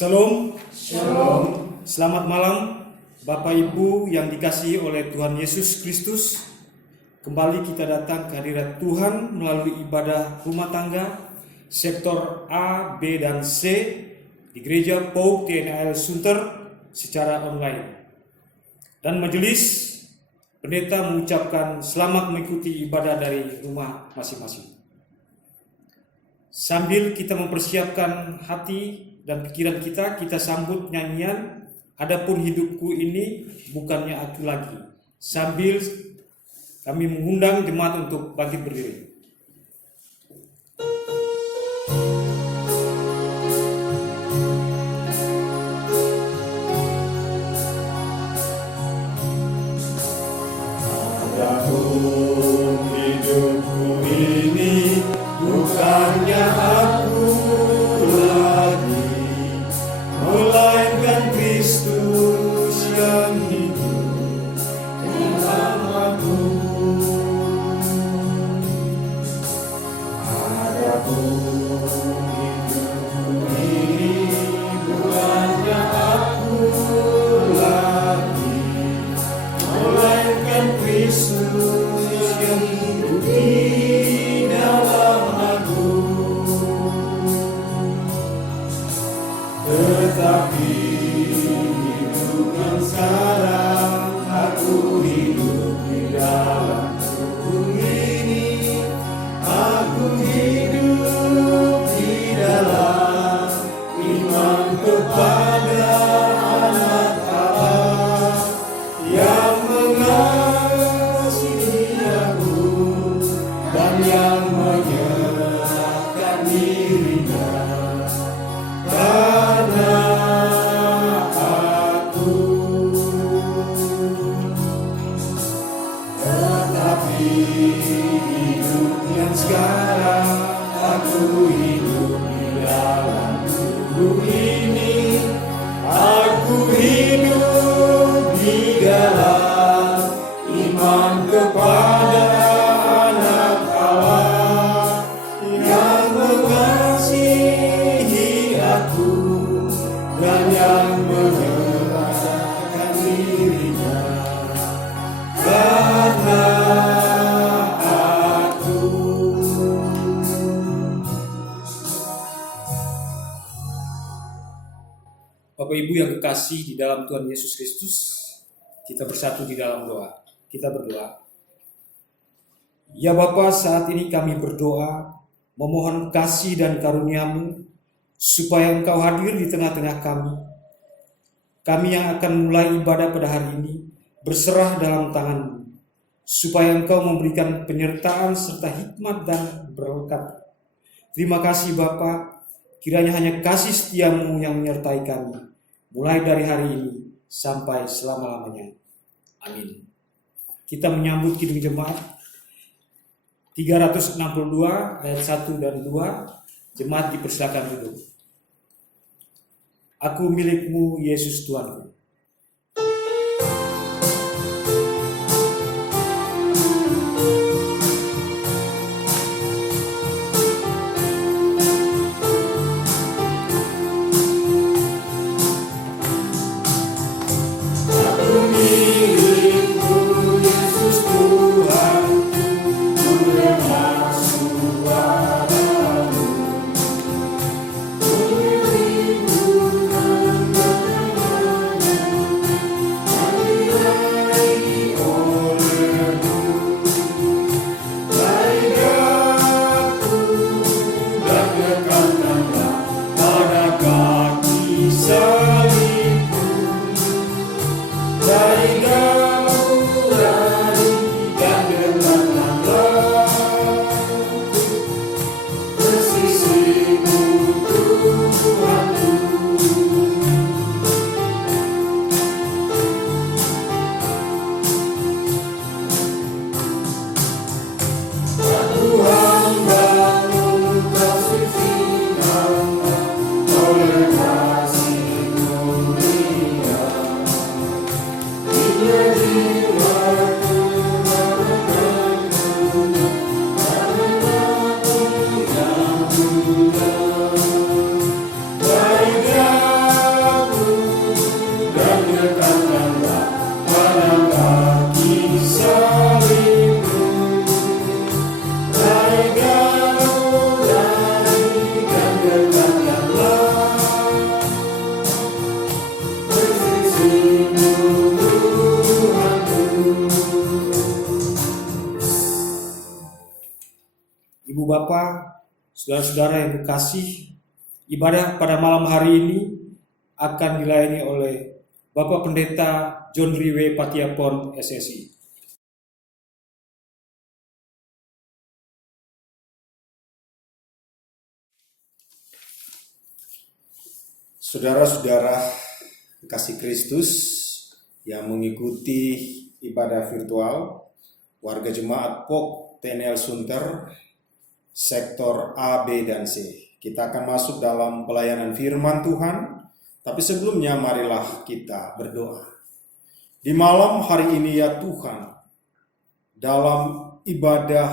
Shalom. Shalom. Selamat malam Bapak Ibu yang dikasihi oleh Tuhan Yesus Kristus. Kembali kita datang ke hadirat Tuhan melalui ibadah rumah tangga sektor A, B, dan C di Gereja PAUK TNAL Sunter secara online. Dan majelis pendeta mengucapkan selamat mengikuti ibadah dari rumah masing-masing. Sambil kita mempersiapkan hati dan pikiran kita sambut nyanyian Adapun Hidupku Ini Bukannya Aku Lagi, sambil kami mengundang jemaat untuk bangkit berdiri. Adapun hidupku ini bukannya aku lagi, melainkan Kristus yang hidup dalam aku. Adapun hidupku ini bukannya aku lagi, melainkan Kristus yang hidup di dalam aku. Tetapi hidup yang sekarang aku hidup di dalam tubuh ini, aku hidup di dalam iman kepada Anak Allah yang mengasihi aku dan yang menyerahkan dirinya karena aku. Tetapi hidup yang sekarang aku hidup di dalam tubuh ini, aku hidup di dalam iman kepada Anak Allah yang mengasihi aku dan yang menyerahkan dirinya karena aku. Bapak Ibu yang kekasih di dalam Tuhan Yesus Kristus, kita bersatu di dalam doa. Kita berdoa. Ya Bapa, saat ini kami berdoa memohon kasih dan karunia-Mu supaya Engkau hadir di tengah-tengah kami. Kami yang akan mulai ibadah pada hari ini berserah dalam tangan-Mu, supaya Engkau memberikan penyertaan serta hikmat dan berkat. Terima kasih Bapa, kiranya hanya kasih setia-Mu yang menyertai kami, mulai dari hari ini sampai selama-lamanya. Amin. Kita menyambut Kidung Jemaat 362 ayat 1 dan 2. Jemaat dipersilakan duduk. Aku milik-Mu Yesus Tuhanku. Aku milikmu Yesus Tuhanku, ku dengar suara-Mu. Ku milikmu dan Saudara-saudara yang kekasih, ibadah pada malam hari ini akan dilayani oleh Bapak Pendeta John Riwe Patiapon SSI. Saudara-saudara kasih Kristus yang mengikuti ibadah virtual, warga jemaat POK TNL Sunter, sektor A, B, dan C. Kita akan masuk dalam pelayanan firman Tuhan, tapi sebelumnya marilah kita berdoa. Di malam hari ini ya Tuhan, dalam ibadah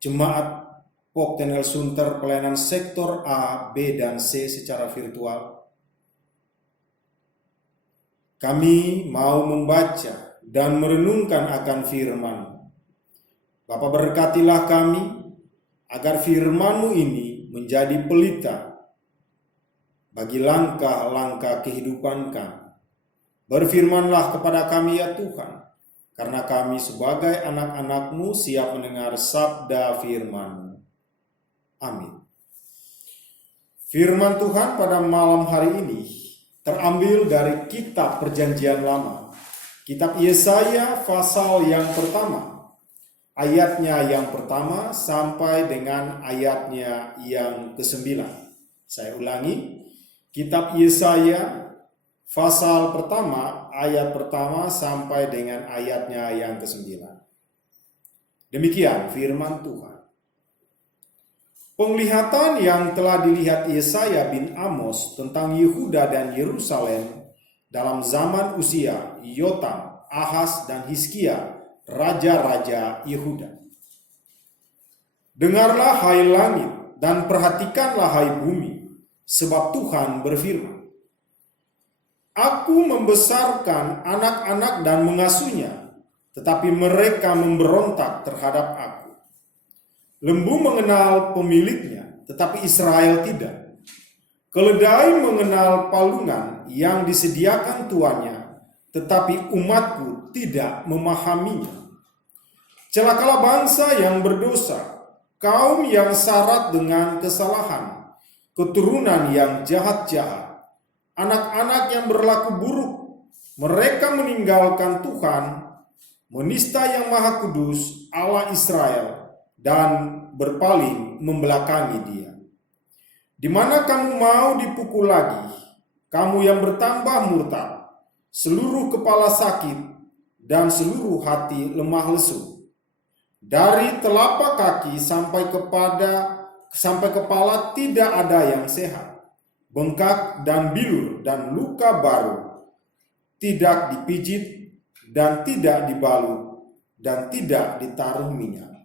jemaat POK TNL Sunter pelayanan sektor A, B, dan C secara virtual, kami mau membaca dan merenungkan akan firman. Bapak berkatilah kami agar firman-Mu ini menjadi pelita bagi langkah-langkah kehidupan kami. Berfirmanlah kepada kami ya Tuhan, karena kami sebagai anak-anak-Mu siap mendengar sabda firman-Mu. Amin. Firman Tuhan pada malam hari ini terambil dari kitab Perjanjian Lama, kitab Yesaya pasal yang pertama, ayatnya yang pertama sampai dengan ayatnya yang ke-9. Saya ulangi, kitab Yesaya pasal pertama, ayat pertama sampai dengan ayatnya yang ke-9. Demikian firman Tuhan. Penglihatan yang telah dilihat Yesaya bin Amos tentang Yehuda dan Yerusalem dalam zaman Uzia, Yotam, Ahaz, dan Hizkia, raja-raja Yehuda. Dengarlah hai langit dan perhatikanlah hai bumi, sebab Tuhan berfirman, Aku membesarkan anak-anak dan mengasuhnya, tetapi mereka memberontak terhadap aku. Lembu mengenal pemiliknya, tetapi Israel tidak. Keledai mengenal palungan yang disediakan tuannya, tetapi umatku tidak memahaminya. Celakalah bangsa yang berdosa, kaum yang syarat dengan kesalahan, keturunan yang jahat-jahat, anak-anak yang berlaku buruk. Mereka meninggalkan Tuhan, menista yang Maha Kudus, Allah Israel, dan berpaling membelakangi Dia. Di mana kamu mau dipukul lagi, kamu yang bertambah murtad, seluruh kepala sakit dan seluruh hati lemah lesu. Dari telapak kaki sampai kepala tidak ada yang sehat. Bengkak dan bilur dan luka baru, tidak dipijit dan tidak dibalut dan tidak ditaruh minyak.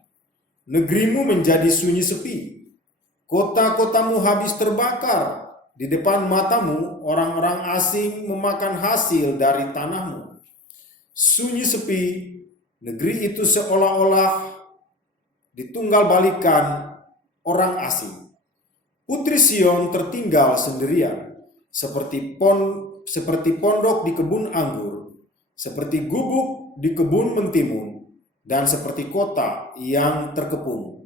Negerimu menjadi sunyi sepi, kota-kotamu habis terbakar, di depan matamu orang-orang asing memakan hasil dari tanahmu. Sunyi sepi, negeri itu seolah-olah ditunggal-balikan orang asing. Putri Sion tertinggal sendirian, seperti pondok di kebun anggur, seperti gubuk di kebun mentimun, dan seperti kota yang terkepung.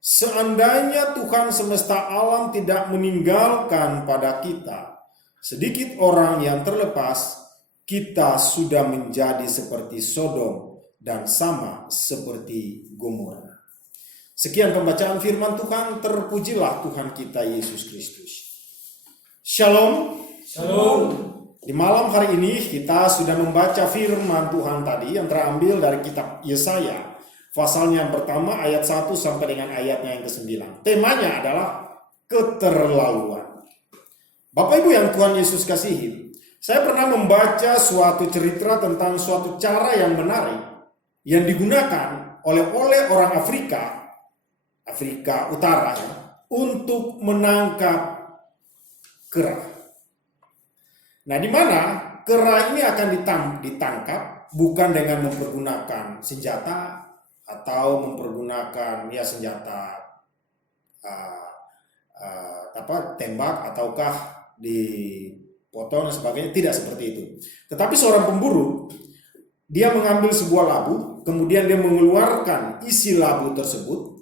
Seandainya Tuhan semesta alam tidak meninggalkan pada kita sedikit orang yang terlepas, kita sudah menjadi seperti Sodom dan sama seperti Gomora. Sekian pembacaan firman Tuhan, terpujilah Tuhan kita Yesus Kristus. Shalom. Shalom. Di malam hari ini kita sudah membaca firman Tuhan tadi yang terambil dari kitab Yesaya, pasalnya yang pertama ayat 1 sampai dengan ayatnya yang ke-9. Temanya adalah keterlaluan. Bapak Ibu yang Tuhan Yesus kasihi, saya pernah membaca suatu cerita tentang suatu cara yang menarik yang digunakan oleh orang Afrika Utara ya, untuk menangkap kera. Nah, di mana kera ini akan ditangkap bukan dengan mempergunakan senjata atau mempergunakan senjata tembak ataukah dipotong dan sebagainya, tidak seperti itu. Tetapi seorang pemburu, dia mengambil sebuah labu, kemudian dia mengeluarkan isi labu tersebut,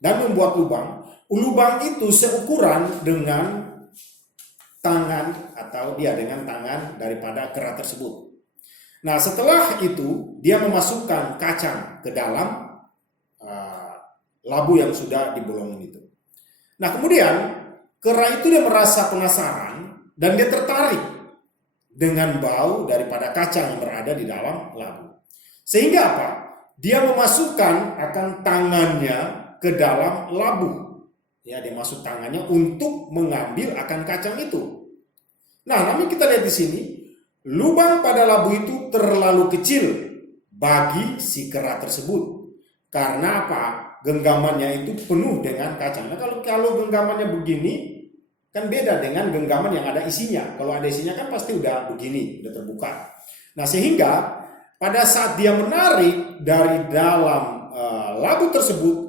dan membuat lubang. Lubang itu seukuran dengan tangan atau dengan tangan daripada kera tersebut. Nah, setelah itu dia memasukkan kacang ke dalam labu yang sudah dibolongin itu. Nah, kemudian kera itu dia merasa penasaran dan dia tertarik dengan bau daripada kacang yang berada di dalam labu. Sehingga apa? Dia memasukkan akan tangannya ke dalam labu. Ya, dia masuk tangannya untuk mengambil akan kacang itu. Nah, namun kita lihat di sini, lubang pada labu itu terlalu kecil bagi si kera tersebut. Karena apa? Genggamannya itu penuh dengan kacang. Nah, kalau genggamannya begini, kan beda dengan genggaman yang ada isinya. Kalau ada isinya kan pasti udah begini, udah terbuka. Nah, sehingga pada saat dia menarik dari dalam labu tersebut,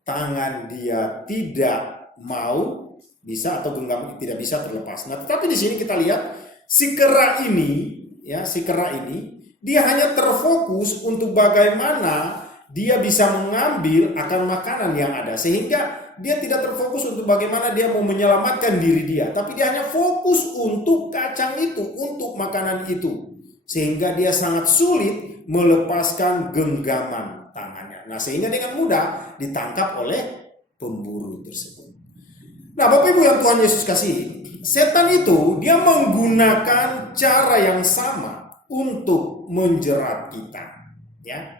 tangan dia tidak mau bisa atau genggam tidak bisa terlepas. Nah, tetapi di sini kita lihat si kera ini dia hanya terfokus untuk bagaimana dia bisa mengambil akan makanan yang ada, sehingga dia tidak terfokus untuk bagaimana dia mau menyelamatkan diri dia, tapi dia hanya fokus untuk kacang itu, untuk makanan itu, sehingga dia sangat sulit melepaskan genggaman tangannya. Nah, sehingga dengan mudah ditangkap oleh pemburu tersebut. Nah, Bapak Ibu yang Tuhan Yesus kasihi, setan itu dia menggunakan cara yang sama untuk menjerat kita. Ya,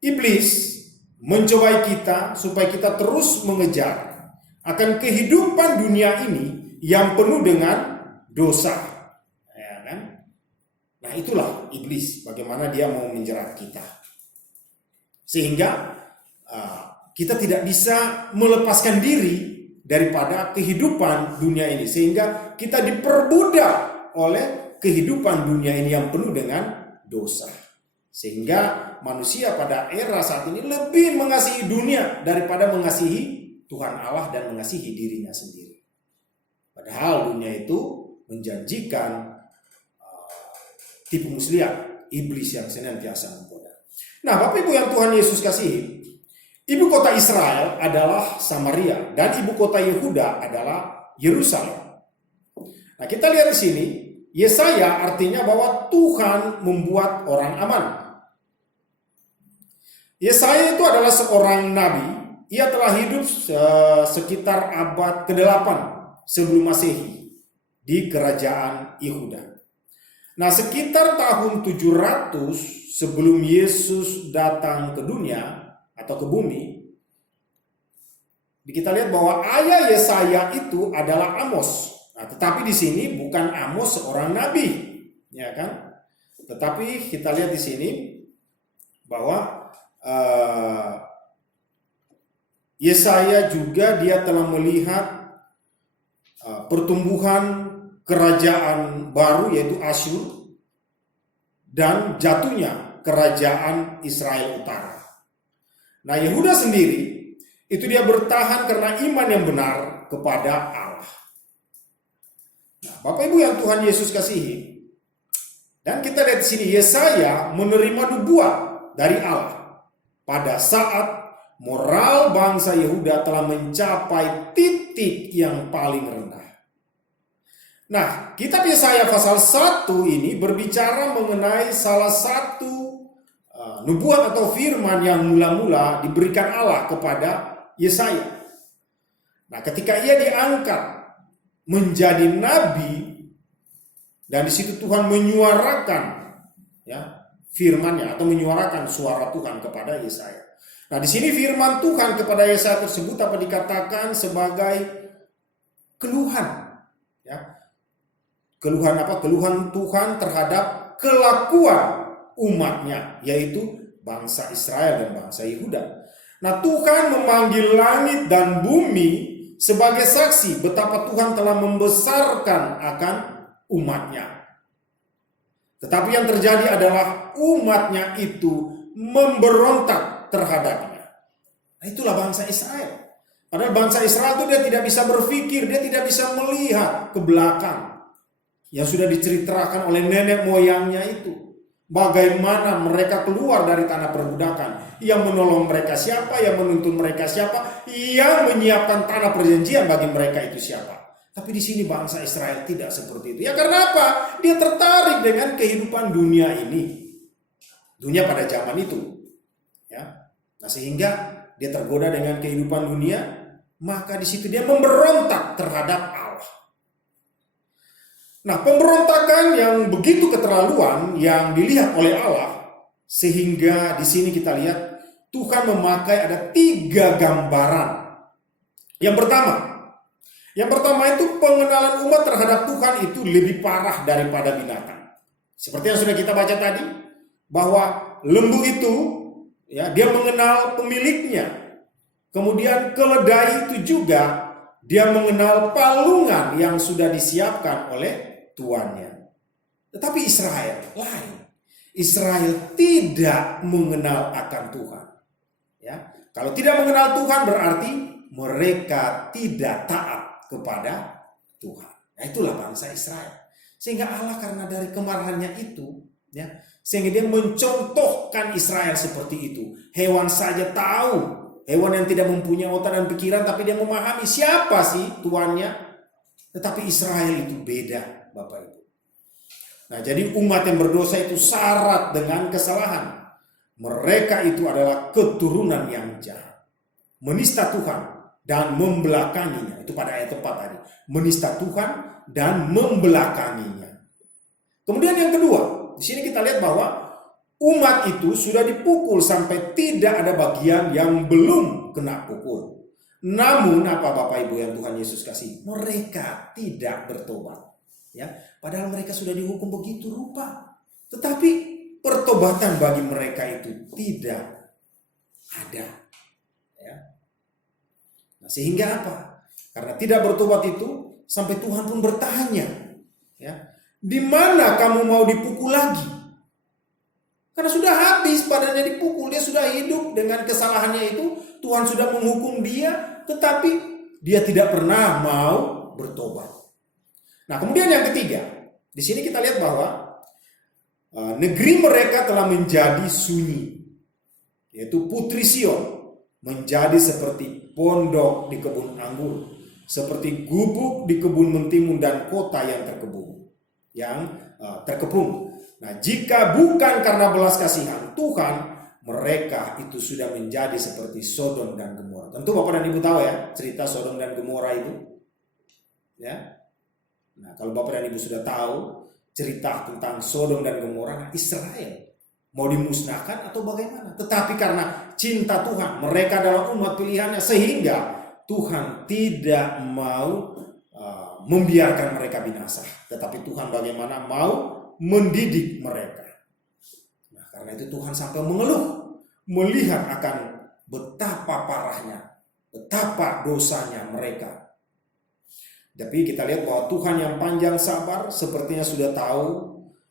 iblis mencobai kita supaya kita terus mengejar akan kehidupan dunia ini yang penuh dengan dosa. Ya, kan? Nah, itulah iblis, bagaimana dia mau menjerat kita. Sehingga kita tidak bisa melepaskan diri daripada kehidupan dunia ini, sehingga kita diperbudak oleh kehidupan dunia ini yang penuh dengan dosa. Sehingga manusia pada era saat ini lebih mengasihi dunia daripada mengasihi Tuhan Allah dan mengasihi dirinya sendiri. Padahal dunia itu menjanjikan tipu muslihat iblis yang senantiasa menggoda. Nah, Bapak Ibu yang Tuhan Yesus kasihi, ibu kota Israel adalah Samaria dan ibu kota Yehuda adalah Yerusalem. Nah, kita lihat di sini, Yesaya artinya bahwa Tuhan membuat orang aman. Yesaya itu adalah seorang nabi. Ia telah hidup sekitar abad ke-8 sebelum Masehi di kerajaan Yehuda. Nah, sekitar tahun 700 sebelum Yesus datang ke dunia atau ke bumi, kita lihat bahwa ayah Yesaya itu adalah Amos. Nah, tetapi di sini bukan Amos seorang nabi, ya kan? Tetapi kita lihat di sini bahwa Yesaya juga dia telah melihat pertumbuhan kerajaan baru yaitu Asyur dan jatuhnya kerajaan Israel Utara. Nah, Yehuda sendiri itu dia bertahan karena iman yang benar kepada Allah. Nah, Bapak Ibu yang Tuhan Yesus kasihi, dan kita lihat di sini Yesaya menerima nubuat dari Allah pada saat moral bangsa Yehuda telah mencapai titik yang paling rendah. Nah, kitab Yesaya pasal 1 ini berbicara mengenai salah satu nubuat atau firman yang mula-mula diberikan Allah kepada Yesaya. Nah, ketika ia diangkat menjadi nabi, dan di situ Tuhan menyuarakan firman-Nya atau menyuarakan suara Tuhan kepada Yesaya. Nah, di sini firman Tuhan kepada Yesaya tersebut apa dikatakan sebagai keluhan, ya. Keluhan apa? Keluhan Tuhan terhadap kelakuan umatnya, yaitu bangsa Israel dan bangsa Yehuda. Nah, Tuhan memanggil langit dan bumi sebagai saksi betapa Tuhan telah membesarkan akan umatnya. Tetapi yang terjadi adalah umatnya itu memberontak terhadapnya. Nah, itulah bangsa Israel. Padahal bangsa Israel itu dia tidak bisa berpikir, dia tidak bisa melihat ke belakang yang sudah diceritakan oleh nenek moyangnya itu. Bagaimana mereka keluar dari tanah perbudakan. Yang menolong mereka siapa, yang menuntun mereka siapa, yang menyiapkan tanah perjanjian bagi mereka itu siapa. Tapi di sini bangsa Israel tidak seperti itu. Ya karena apa? Dia tertarik dengan kehidupan dunia ini. Dunia pada zaman itu. Ya. Nah, sehingga dia tergoda dengan kehidupan dunia, maka di situ dia memberontak terhadap Allah. Nah, pemberontakan yang begitu keterlaluan yang dilihat oleh Allah, sehingga di sini kita lihat Tuhan memakai ada 3 gambaran. Yang pertama itu pengenalan umat terhadap Tuhan itu lebih parah daripada binatang. Seperti yang sudah kita baca tadi, bahwa lembu itu ya dia mengenal pemiliknya. Kemudian keledai itu juga dia mengenal palungan yang sudah disiapkan oleh tuannya. Tetapi Israel lain. Israel tidak mengenal akan Tuhan. Ya, kalau tidak mengenal Tuhan berarti mereka tidak taat kepada Tuhan. Nah, itulah bangsa Israel. Sehingga Allah karena dari kemarahannya itu, ya, sehingga dia mencontohkan Israel seperti itu. Hewan saja tahu. Hewan yang tidak mempunyai otak dan pikiran, tapi dia memahami siapa sih tuannya. Tetapi Israel itu beda, Bapak Ibu. Nah, jadi umat yang berdosa itu syarat dengan kesalahan. Mereka itu adalah keturunan yang jahat. Menista Tuhan dan membelakanginya. Itu pada ayat 4 tadi. Menista Tuhan dan membelakanginya. Kemudian yang kedua, di sini kita lihat bahwa umat itu sudah dipukul sampai tidak ada bagian yang belum kena pukul. Namun apa Bapak Ibu yang Tuhan Yesus kasih? Mereka tidak bertobat. Ya, padahal mereka sudah dihukum begitu rupa. Tetapi pertobatan bagi mereka itu tidak ada. Ya. Nah, sehingga apa? Karena tidak bertobat itu sampai Tuhan pun bertanya, ya, di mana kamu mau dipukul lagi? Karena sudah habis badannya dipukul, dia sudah hidup dengan kesalahannya itu, Tuhan sudah menghukum dia, tetapi dia tidak pernah mau bertobat. Nah, kemudian yang ketiga, di sini kita lihat bahwa negeri mereka telah menjadi sunyi, yaitu Putri Sion menjadi seperti pondok di kebun anggur, seperti gubuk di kebun mentimun dan kota yang terkepung. Nah, jika bukan karena belas kasihan Tuhan, mereka itu sudah menjadi seperti Sodom dan Gomora. Tentu Bapak dan Ibu tahu ya cerita Sodom dan Gomora itu. Ya. Nah, kalau Bapak dan Ibu sudah tahu cerita tentang Sodom dan Gomora, Israel mau dimusnahkan atau bagaimana? Tetapi karena cinta Tuhan, mereka adalah umat pilihannya, sehingga Tuhan tidak mau membiarkan mereka binasa. Tetapi Tuhan bagaimana mau mendidik mereka. Nah, karena itu Tuhan sampai mengeluh, melihat akan betapa parahnya, betapa dosanya mereka. Tapi kita lihat bahwa Tuhan yang panjang sabar sepertinya sudah tahu,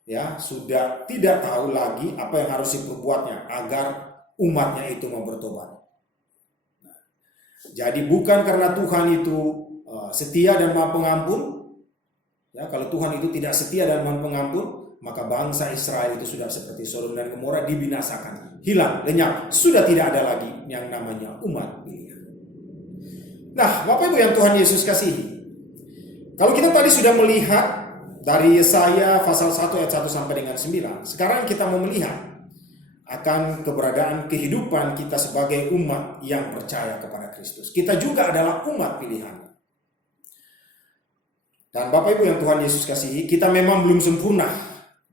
ya, sudah tidak tahu lagi apa yang harus diperbuatnya agar umatnya itu mau bertobat. Nah, jadi bukan karena Tuhan itu setia dan Maha Pengampun. Ya, kalau Tuhan itu tidak setia dan Maha Pengampun, maka bangsa Israel itu sudah seperti Sodom dan Gomora, dibinasakan, hilang, lenyap, sudah tidak ada lagi yang namanya umat pilihan. Nah, Bapak Ibu yang Tuhan Yesus kasihi, kalau kita tadi sudah melihat dari Yesaya pasal 1 ayat 1 sampai dengan 9, sekarang kita mau melihat akan keberadaan kehidupan kita sebagai umat yang percaya kepada Kristus. Kita juga adalah umat pilihan. Dan Bapak Ibu yang Tuhan Yesus kasihi, kita memang belum sempurna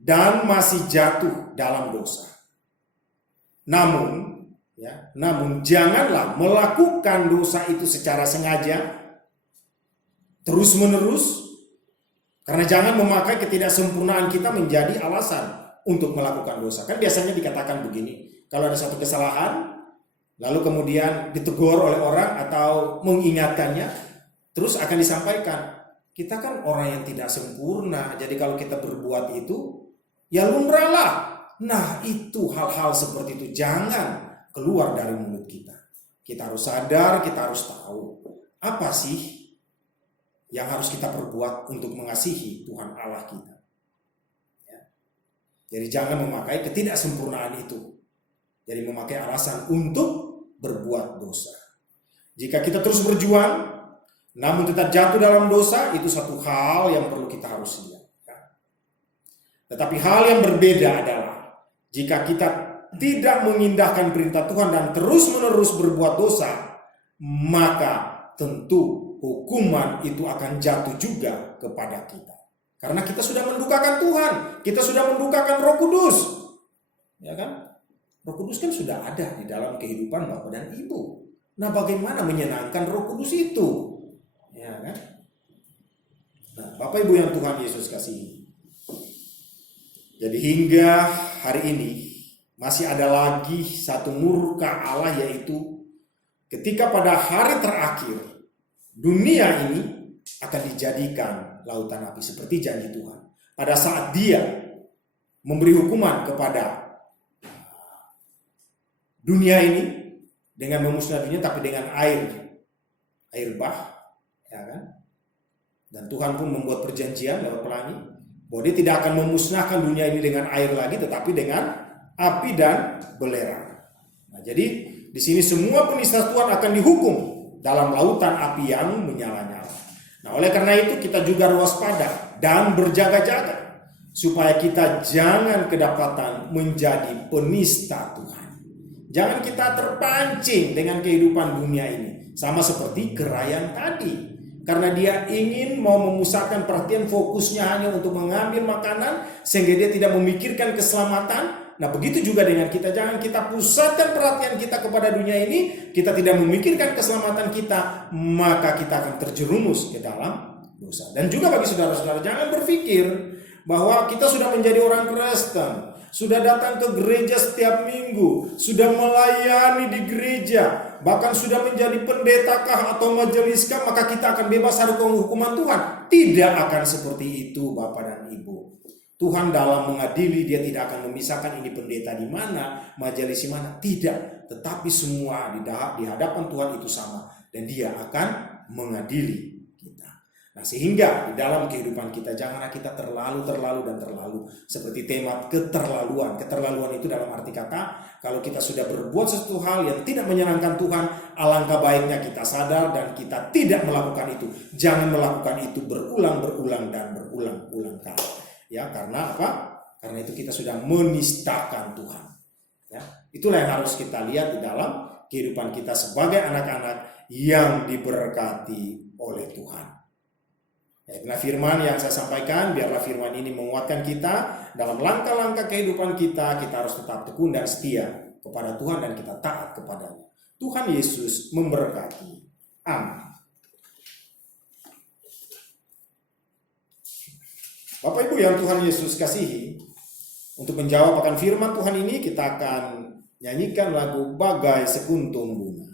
dan masih jatuh dalam dosa. Namun janganlah melakukan dosa itu secara sengaja, terus menerus, karena jangan memakai ketidaksempurnaan kita menjadi alasan untuk melakukan dosa. Kan biasanya dikatakan begini, kalau ada satu kesalahan, lalu kemudian ditegur oleh orang atau mengingatkannya, terus akan disampaikan, kita kan orang yang tidak sempurna, jadi kalau kita berbuat itu, ya lumrahlah. Nah, itu hal-hal seperti itu jangan keluar dari mulut kita. Kita harus sadar, kita harus tahu apa sih yang harus kita perbuat untuk mengasihi Tuhan Allah kita. Ya. Jadi jangan memakai ketidaksempurnaan itu. Jadi memakai alasan untuk berbuat dosa. Jika kita terus berjuang, namun tetap jatuh dalam dosa, itu satu hal yang perlu kita harus lihat. Tetapi hal yang berbeda adalah jika kita tidak mengindahkan perintah Tuhan dan terus-menerus berbuat dosa, maka tentu hukuman itu akan jatuh juga kepada kita. Karena kita sudah mendukakan Tuhan, kita sudah mendukakan Roh Kudus. Ya kan? Roh Kudus kan sudah ada di dalam kehidupan Bapak dan Ibu. Nah, bagaimana menyenangkan Roh Kudus itu? Ya kan? Nah, Bapak Ibu yang Tuhan Yesus kasihi. Jadi hingga hari ini masih ada lagi satu murka Allah, yaitu ketika pada hari terakhir dunia ini akan dijadikan lautan api seperti janji Tuhan. Pada saat Dia memberi hukuman kepada dunia ini dengan memusnahkan dunia, tapi dengan air bah, ya kan? Dan Tuhan pun membuat perjanjian lewat pelangi bahwa Dia tidak akan memusnahkan dunia ini dengan air lagi, tetapi dengan api dan belerang. Nah, jadi di sini semua penista Tuhan akan dihukum dalam lautan api yang menyala-nyala. Nah, oleh karena itu kita juga waspada dan berjaga-jaga supaya kita jangan kedapatan menjadi penista Tuhan. Jangan kita terpancing dengan kehidupan dunia ini, sama seperti kerayan tadi. Karena dia ingin mau memusatkan perhatian, fokusnya hanya untuk mengambil makanan, sehingga dia tidak memikirkan keselamatan. Nah, begitu juga dengan kita. Jangan kita pusatkan perhatian kita kepada dunia ini, kita tidak memikirkan keselamatan kita, maka kita akan terjerumus ke dalam dosa. Dan juga bagi saudara-saudara, jangan berpikir bahwa kita sudah menjadi orang Kristen, sudah datang ke gereja setiap minggu, sudah melayani di gereja, bahkan sudah menjadi pendetakah atau majeliskah, maka kita akan bebas dari hukuman Tuhan. Tidak akan seperti itu, Bapak dan Ibu. Tuhan dalam mengadili, Dia tidak akan memisahkan ini pendeta di mana, majelis di mana. Tidak, tetapi semua di hadapan Tuhan itu sama, dan Dia akan mengadili. Nah, sehingga di dalam kehidupan kita janganlah kita terlalu seperti tema keterlaluan. Keterlaluan itu dalam arti kata, kalau kita sudah berbuat sesuatu hal yang tidak menyenangkan Tuhan, alangkah baiknya kita sadar dan kita tidak melakukan itu. Jangan melakukan itu berulang kali. Ya, karena apa? Karena itu kita sudah menistakan Tuhan. Ya, itulah yang harus kita lihat di dalam kehidupan kita sebagai anak-anak yang diberkati oleh Tuhan. Itulah firman yang saya sampaikan. Biarlah firman ini menguatkan kita dalam langkah-langkah kehidupan kita. Kita harus tetap tekun dan setia kepada Tuhan dan kita taat kepadanya. Tuhan Yesus memberkati. Amin. Bapak Ibu yang Tuhan Yesus kasihi, untuk menjawab akan firman Tuhan ini, kita akan nyanyikan lagu Bagai Sekuntum Bunga.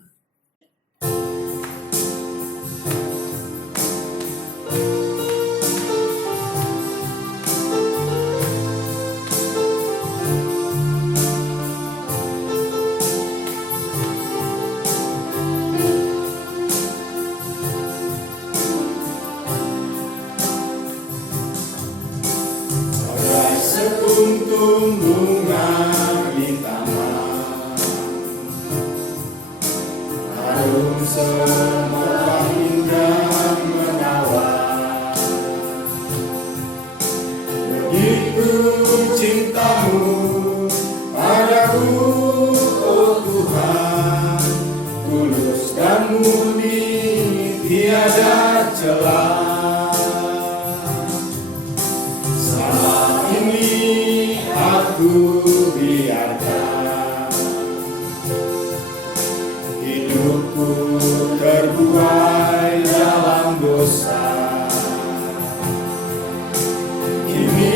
Sekuntum bunga di taman, harum semua indah menawan. Begitu cintamu padaku, oh Tuhan, tulus dan murni tiada celah. Aku biarkan hidupku terbuai dalam dosa. Kini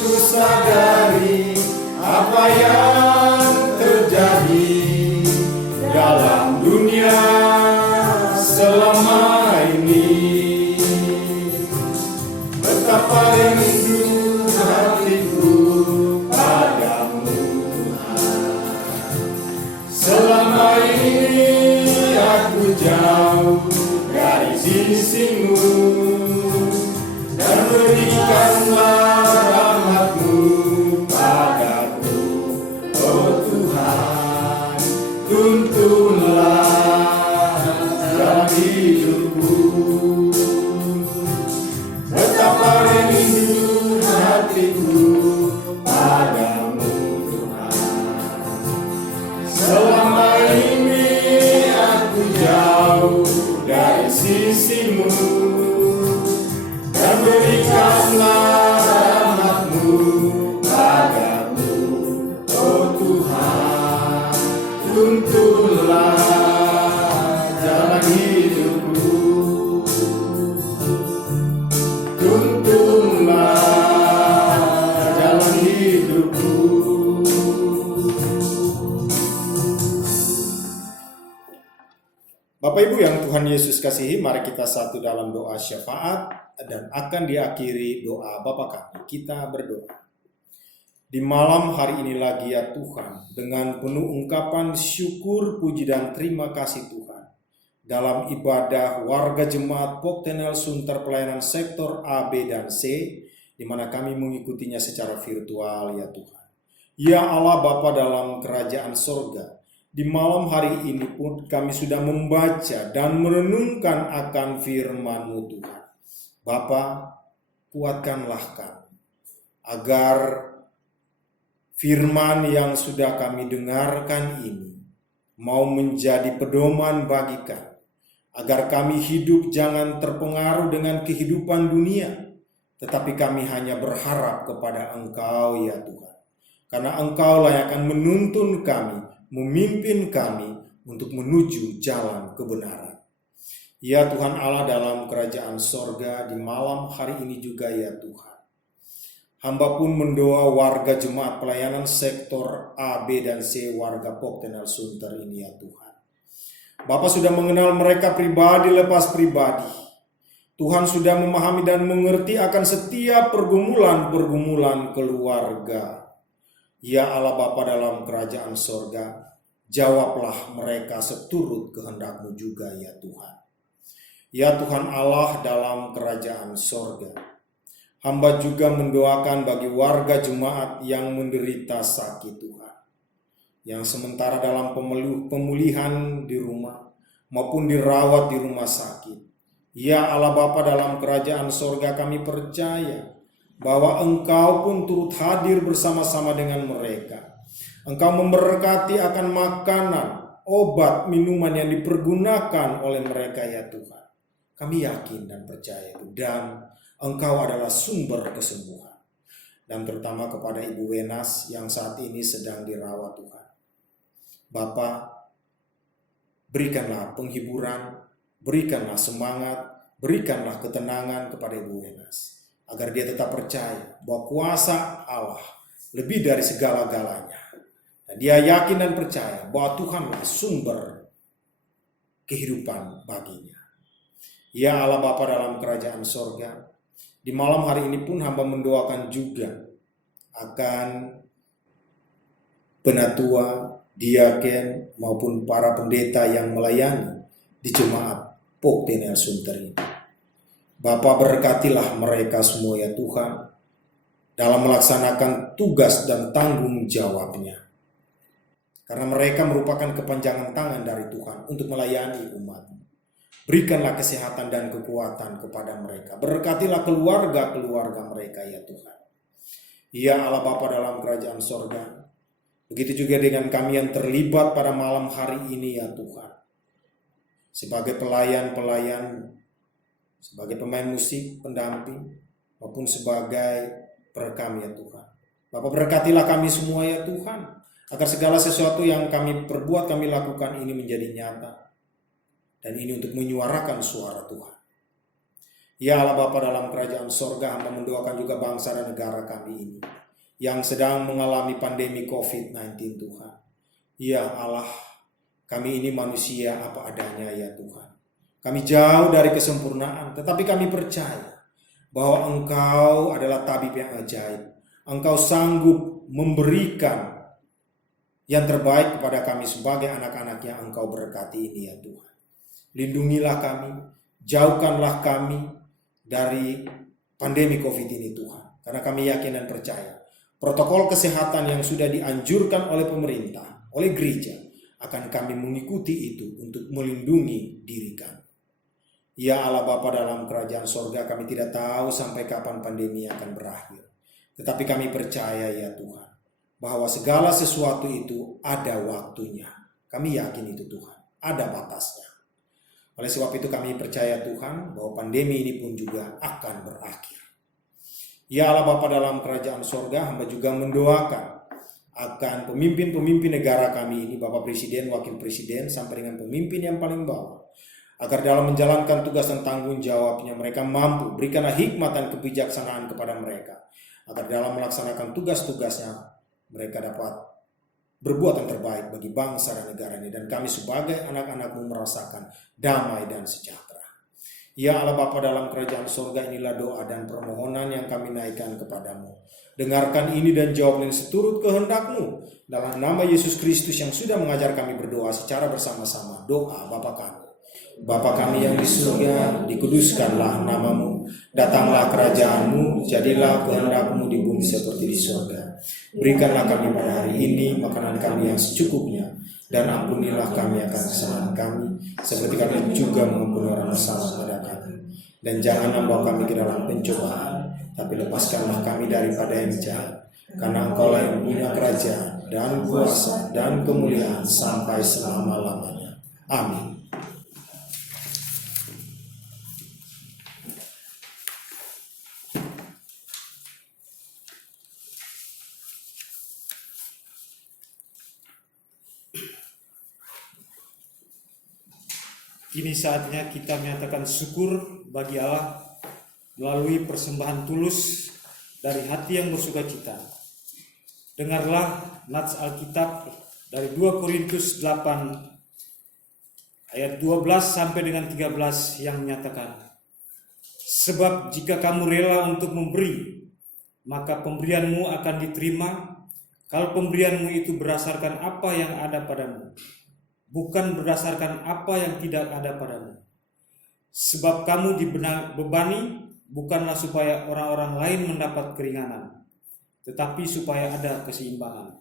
ku sadari apa yang terjadi dalam dunia selama ini. Betapa rindu hatiku padamu, selama ini aku jauh dari sisimu, dan berikanlah rahmat-Mu Limpahkanlah rahmat-Mu padaku, oh Tuhan. Tuntunlah jalan hidupku, tuntunlah jalan hidupku. Bapak Ibu yang Tuhan Yesus kasihi, mari kita satu dalam doa syafaat dan akan diakhiri doa Bapa kami. Kita berdoa. Di malam hari ini lagi ya Tuhan, dengan penuh ungkapan syukur, puji dan terima kasih Tuhan, dalam ibadah warga jemaat Poktenel Sunter pelayanan sektor A, B, dan C, di mana kami mengikutinya secara virtual ya Tuhan. Ya Allah Bapa dalam kerajaan sorga, di malam hari ini pun kami sudah membaca dan merenungkan akan firman-Mu Tuhan. Bapa, kuatkanlah kami, agar firman yang sudah kami dengarkan ini mau menjadi pedoman bagi kami, agar kami hidup jangan terpengaruh dengan kehidupan dunia, tetapi kami hanya berharap kepada Engkau ya Tuhan. Karena Engkau lah yang akan menuntun kami, memimpin kami untuk menuju jalan kebenaran. Ya Tuhan Allah dalam kerajaan sorga, di malam hari ini juga ya Tuhan, hamba pun mendoa warga jemaat pelayanan sektor A, B, dan C warga Poktenel Sunter ini ya Tuhan. Bapak sudah mengenal mereka pribadi lepas pribadi. Tuhan sudah memahami dan mengerti akan setiap pergumulan-pergumulan keluarga. Ya Allah Bapa dalam kerajaan sorga, jawablah mereka seturut kehendak-Mu juga ya Tuhan. Ya Tuhan Allah dalam kerajaan sorga, hamba juga mendoakan bagi warga jemaat yang menderita sakit Tuhan, yang sementara dalam pemulihan di rumah maupun dirawat di rumah sakit. Ya Allah Bapa dalam kerajaan sorga, kami percaya bahwa Engkau pun turut hadir bersama-sama dengan mereka. Engkau memberkati akan makanan, obat, minuman yang dipergunakan oleh mereka ya Tuhan. Kami yakin dan percaya itu, dan Engkau adalah sumber kesembuhan. Dan terutama kepada Ibu Wenas yang saat ini sedang dirawat Tuhan. Bapa, berikanlah penghiburan, berikanlah semangat, berikanlah ketenangan kepada Ibu Wenas, agar dia tetap percaya bahwa kuasa Allah lebih dari segala-galanya. Dan dia yakin dan percaya bahwa Tuhanlah sumber kehidupan baginya. Ya Allah Bapa dalam kerajaan sorga, di malam hari ini pun hamba mendoakan juga akan penatua, diaken maupun para pendeta yang melayani di jemaat Poktenel Sunter ini. Bapa, berkatilah mereka semua ya Tuhan dalam melaksanakan tugas dan tanggung jawabnya. Karena mereka merupakan kepanjangan tangan dari Tuhan untuk melayani umat. Berikanlah kesehatan dan kekuatan kepada mereka. Berkatilah keluarga-keluarga mereka ya Tuhan. Ya Allah Bapa dalam kerajaan sorga, begitu juga dengan kami yang terlibat pada malam hari ini ya Tuhan. Sebagai pelayan-pelayan, sebagai pemain musik, pendamping, maupun sebagai perekam ya Tuhan. Bapak, berkatilah kami semua ya Tuhan, agar segala sesuatu yang kami perbuat, kami lakukan ini menjadi nyata. Dan ini untuk menyuarakan suara Tuhan. Ya Allah Bapa dalam kerajaan sorga, hamba mendoakan juga bangsa dan negara kami ini yang sedang mengalami pandemi COVID-19 Tuhan. Ya Allah, kami ini manusia apa adanya ya Tuhan. Kami jauh dari kesempurnaan, tetapi kami percaya bahwa Engkau adalah tabib yang ajaib. Engkau sanggup memberikan yang terbaik kepada kami sebagai anak-anak yang Engkau berkati ini ya Tuhan. Lindungilah kami, jauhkanlah kami dari pandemi COVID ini Tuhan. Karena kami yakin dan percaya protokol kesehatan yang sudah dianjurkan oleh pemerintah, oleh gereja, akan kami mengikuti itu untuk melindungi diri kami. Ya Allah Bapa dalam kerajaan sorga, kami tidak tahu sampai kapan pandemi akan berakhir. Tetapi kami percaya ya Tuhan, bahwa segala sesuatu itu ada waktunya. Kami yakin itu Tuhan, ada batasnya. Oleh sebab itu kami percaya Tuhan bahwa pandemi ini pun juga akan berakhir. Ya Allah Bapa dalam kerajaan sorga, hamba juga mendoakan akan pemimpin-pemimpin negara kami ini, Bapak Presiden, Wakil Presiden, sampai dengan pemimpin yang paling bawah, agar dalam menjalankan tugas dan tanggung jawabnya mereka mampu, berikanlah hikmat dan kebijaksanaan kepada mereka, agar dalam melaksanakan tugas-tugasnya mereka dapat berbuat yang terbaik bagi bangsa dan negara ini, dan kami sebagai anak-anak-Mu merasakan damai dan sejahtera. Ya Allah Bapa dalam kerajaan sorga, inilah doa dan permohonan yang kami naikkan kepadamu. Dengarkan ini dan jawablah seturut kehendak-Mu. Dalam nama Yesus Kristus yang sudah mengajar kami berdoa secara bersama-sama. Doa Bapa kami. Bapa kami yang di surga, dikuduskanlah nama-Mu. Datanglah kerajaan-Mu, jadilah kehendak-Mu di bumi seperti di surga. Berikanlah kami pada hari ini makanan kami yang secukupnya, dan ampunilah kami akan kesalahan kami, seperti kami juga mengampuni orang bersalah pada kami. Dan jangan membawa kami ke dalam pencobaan, tapi lepaskanlah kami daripada yang jahat. Karena Engkaulah yang punya kerajaan dan kuasa dan kemuliaan sampai selama-lamanya. Amin. Kini saatnya kita menyatakan syukur bagi Allah melalui persembahan tulus dari hati yang bersukacita. Dengarlah nats Alkitab dari 2 Korintus 8 ayat 12 sampai dengan 13 yang menyatakan, sebab jika kamu rela untuk memberi, maka pemberianmu akan diterima, kalau pemberianmu itu berdasarkan apa yang ada padamu, bukan berdasarkan apa yang tidak ada padamu. Sebab kamu dibebani bukanlah supaya orang-orang lain mendapat keringanan, tetapi supaya ada keseimbangan.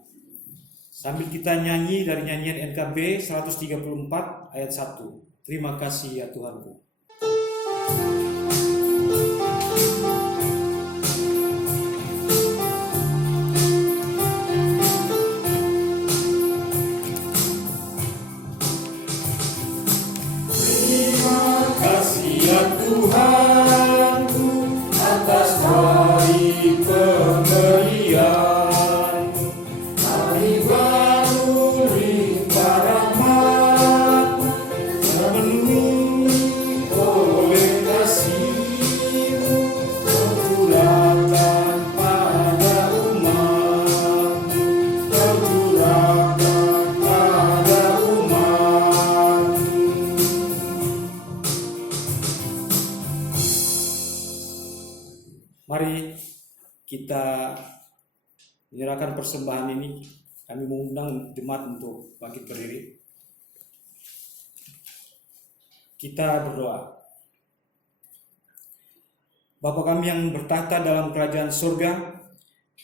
Sambil kita nyanyi dari nyanyian NKB 134 ayat 1. Terima kasih ya Tuhanku. Tuhanku atas hari pemberian-Mu, hari baru limpah rahmat-Mu, terpenuhi oleh kasih-Mu, tercurahkan pada umat-Mu, tercurahkan pada umat-Mu. Mari kita menyerahkan persembahan ini. Kami mengundang jemaat untuk bangkit berdiri. Kita berdoa. Bapa kami yang bertahta dalam kerajaan surga,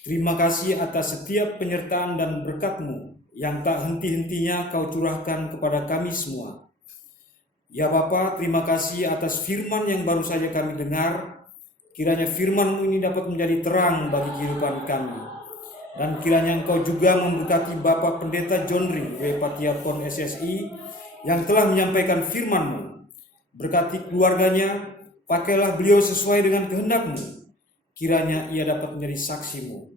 terima kasih atas setiap penyertaan dan berkat-Mu yang tak henti-hentinya Kau curahkan kepada kami semua. Ya Bapa, terima kasih atas firman yang baru saja kami dengar. Kiranya firman-Mu ini dapat menjadi terang bagi kehidupan kami. Dan kiranya Engkau juga memberkati Bapak Pendeta John Ring, Wepatiapon SSI, yang telah menyampaikan firman-Mu. Berkati keluarganya, pakailah beliau sesuai dengan kehendak-Mu. Kiranya ia dapat menjadi saksi-Mu.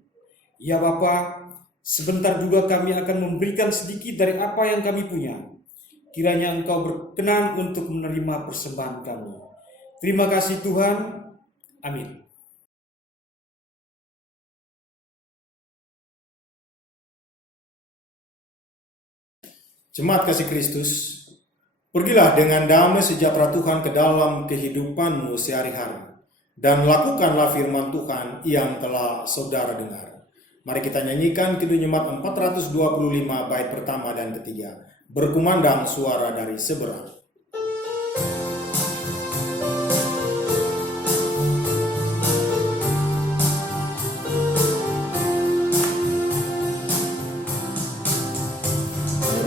Ya Bapa, sebentar juga kami akan memberikan sedikit dari apa yang kami punya. Kiranya Engkau berkenan untuk menerima persembahan kami. Terima kasih Tuhan. Amin. Jemaat kasih Kristus, pergilah dengan damai sejahtera Tuhan ke dalam kehidupanmu sehari-hari, dan lakukanlah firman Tuhan yang telah saudara dengar. Mari kita nyanyikan Kidung Jemaat 425 bait pertama dan ketiga, berkumandang suara dari seberang.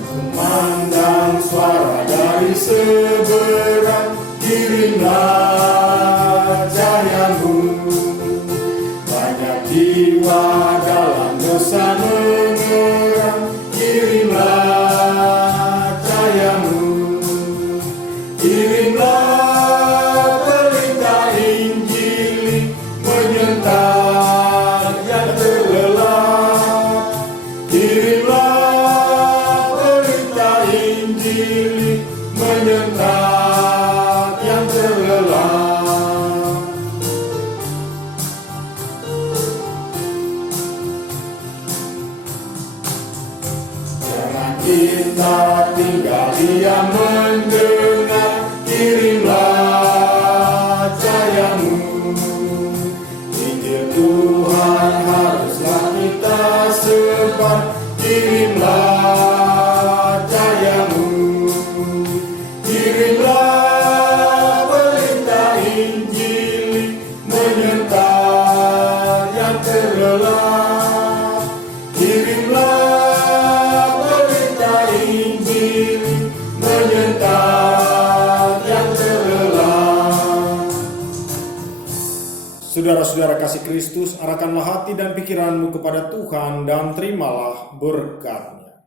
Berkumandang suara dari seberang, kirimlah cahayamu. Banyak jiwa dalam dosa mengerang, kirimlah cahayamu. Kirimlah pelita Injil menyertai kita tinggal diam mendengar, kirimlah cahayamu. Injil Tuhan haruslah kita sebar, kirimlah cahayamu. Kirimlah berita Injil menyentak yang terlelah. Kirimlah berita Injil menyentak yang terlelah. Saudara-saudara kasih Kristus, arahkanlah hati dan pikiranmu kepada Tuhan dan terimalah berkat-Nya.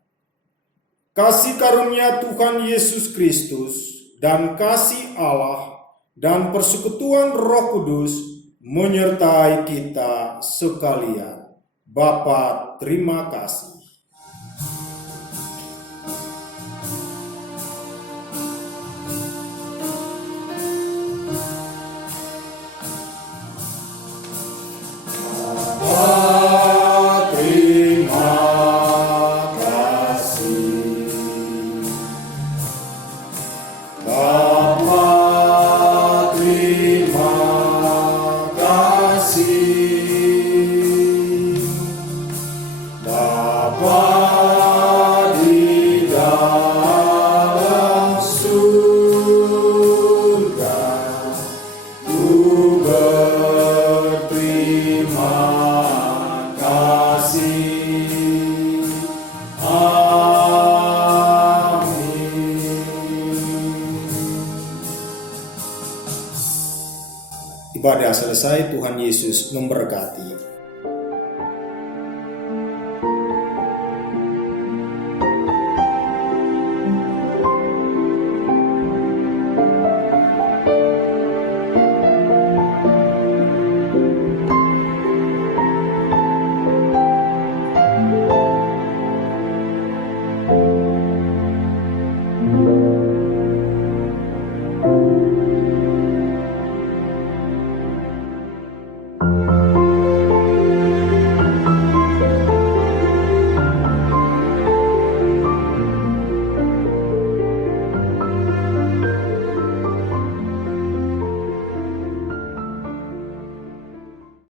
Kasih karunia Tuhan Yesus Kristus dan kasih Allah dan persekutuan Roh Kudus menyertai kita sekalian. Bapa, terima kasih. Ibadah selesai, Tuhan Yesus memberkati.